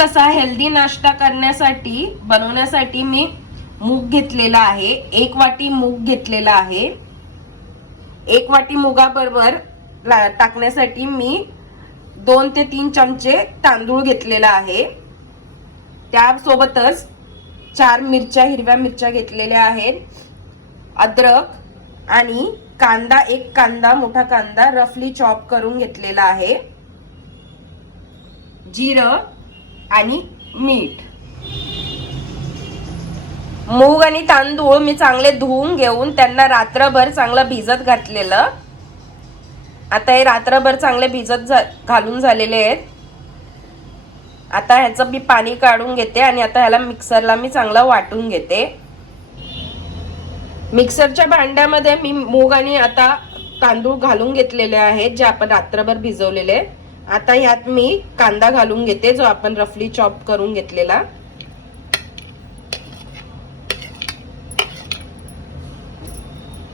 पौष्टिक असा हेल्दी नाश्ता करण्यासाठी बनवण्यासाठी मी मूग घेतलेला आहे. एक वाटी मूग घेतलेला आहे. एक वाटी मुगाबरोबर टाकण्यासाठी मी दोन ते तीन चमचे तांदूळ घेतलेला आहे. त्यासोबतच चार मिरच्या हिरव्या मिरच्या घेतलेल्या आहेत. अद्रक आणि कांदा एक कांदा मोठा कांदा रफली चॉप करून घेतलेला आहे. जिरं आणि मीठ. मूग आणि तांदूळ मी चांगले धुवून घेऊन त्यांना रात्रभर चांगलं भिजत घातलेलं. आता हे रात्रभर चांगले भिजत झा- घालून झालेले आहेत. आता ह्याचं मी पाणी काढून घेते आणि आता ह्याला मिक्सरला मी चांगलं वाटून घेते. मिक्सरच्या भांड्यामध्ये मी मूग आणि आता तांदूळ घालून घेतलेले आहेत जे आपण रात्रभर भिजवलेले. आता ह्यात मी कांदा घालून घेते जो आपण रफली चॉप करून घेतलेला.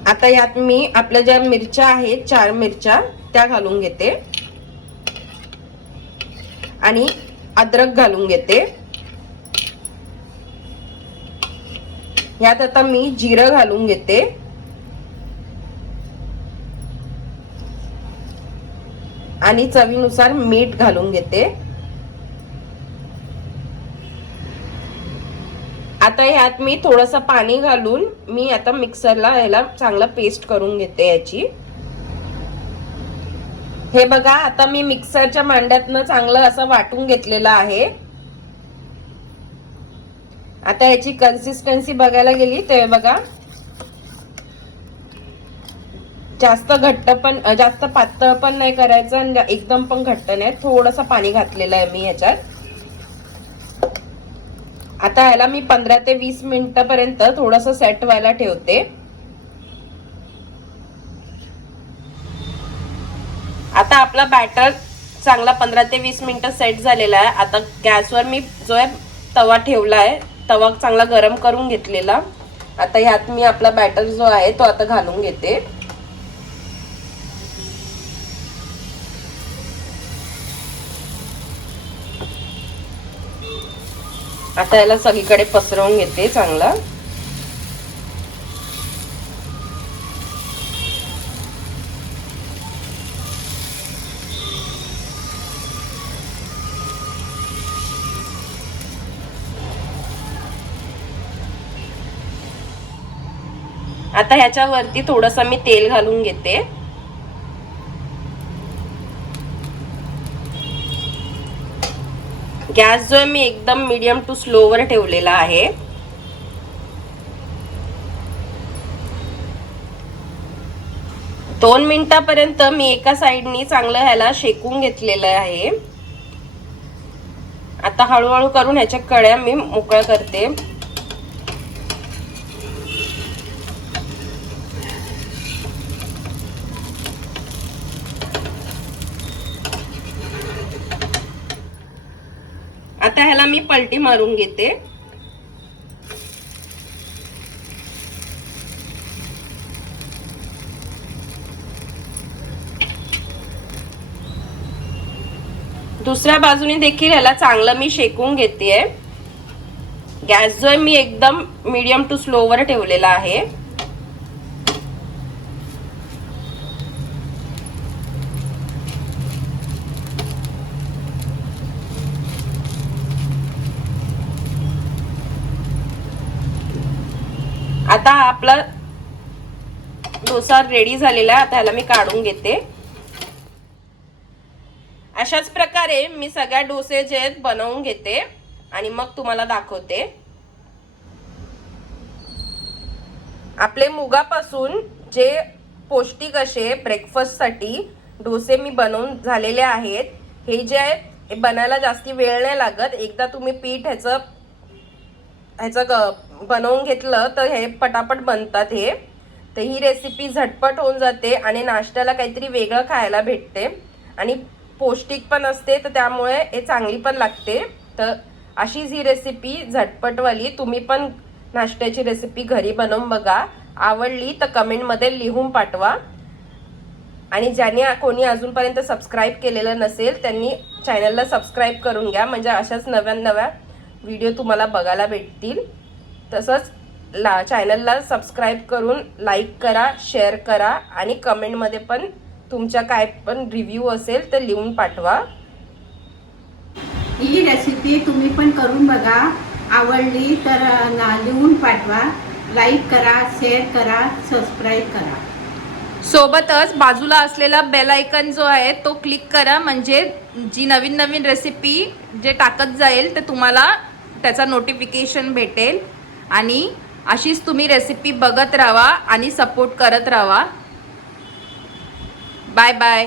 आता यात मी आपल्या ज्या मिरच्या आहेत चार मिरच्या त्या घालून घेते. आणि अद्रक घालून घेते. यात आता मी जिरं घालून घेते. आणि चवीनुसार मीठ घालून घेते. आता ह्यात मी थोडस पाणी घालून मी आता मिक्सरला ह्याला चांगलं पेस्ट करून घेते याची. हे बघा आता मी मिक्सरच्या मांड्यातनं चांगलं असं वाटून घेतलेलं आहे. आता याची कन्सिस्टन्सी बघायला गेली ते बघा. जास्त घट्ट पण जास्त पातळ पण नाही करायचं आणि एकदम पण घट्ट नाही. थोडस पाणी घातलेलं आहे मी ह्याच्यात. आता याला मी पंधरा ते वीस मिनिटापर्यंत थोडस सेट व्हायला ठेवते. आता आपला बॅटर चांगला पंधरा ते वीस मिनिटं सेट झालेला आहे. आता गॅसवर मी जो आहे तवा ठेवला आहे. तवा चांगला गरम करून घेतलेला. आता ह्यात मी आपला बॅटर जो आहे तो आता घालून घेते. आता याला सगळीकडे पसरवून घेते चांगला. आता ह्याच्यावरती थोडंसं मी तेल घालून घेते. गॅस जो आहे मी एकदम मीडियम टू स्लोवर ठेवलेला आहे. दोन मिनिटापर्यंत मी एका साईडनी चांगलं ह्याला शेकून घेतलेलं आहे. आता हळूहळू करून ह्याच्या कड्या मी मोकळ्या करते. आता ह्याला मी पलटी मारून घेते. दुसऱ्या बाजूने देखील ह्याला चांगलं मी शेकून घेते गॅस जो आहे मी एकदम मीडियम टू स्लोवर ठेवलेला आहे. आता आपला डोसा रेडी झालेला आहे. आता ह्याला मी काढून घेते. अशाच प्रकारे मी सगळ्या डोसे जे आहेत बनवून घेते आणि मग तुम्हाला दाखवते. आपले मुगापासून जे पौष्टिक असे ब्रेकफास्टसाठी डोसे मी बनवून झालेले आहेत हे जे आहेत हे बनायला जास्ती वेळ नाही लागत. एकदा तुम्ही पीठ ह्याचं ह्याचं ग- बनवून घेतलं तर हे पटापट बनतात हे. तर ही रेसिपी झटपट होऊन जाते आणि नाश्त्याला काहीतरी वेगळं खायला भेटते. आणि पौष्टिक पण असते तर त्यामुळे हे चांगली पण लागते. तर अशीच ही रेसिपी झटपटवाली. तुम्ही पण नाश्त्याची रेसिपी घरी बनवून बघा. आवडली तर कमेंटमध्ये लिहून पाठवा. आणि ज्यांनी कोणी अजूनपर्यंत सबस्क्राईब केलेलं नसेल त्यांनी चॅनलला सबस्क्राईब करून घ्या. म्हणजे अशाच नव्या नव्या व्हिडिओ तुम्हाला बघायला भेटतील. तसंच ला चॅनलला सबस्क्राईब करून लाईक करा शेअर करा आणि कमेंटमध्ये पण तुमच्या काय पण रिव्ह्यू असेल तर लिहून पाठवा. ही रेसिपी तुम्ही पण करून बघा. आवडली तर ना लिहून पाठवा. लाईक करा शेअर करा सबस्क्राईब करा. सोबतच बाजूला असलेला बेल आयकन जो आहे तो क्लिक करा. म्हणजे जी नवीन नवीन रेसिपी जे टाकत जाईल ते तुम्हाला त्याचा नोटिफिकेशन भेटेल. आणि अशीच तुम्ही रेसिपी बघत राहा आणि सपोर्ट करत राहा. Bye bye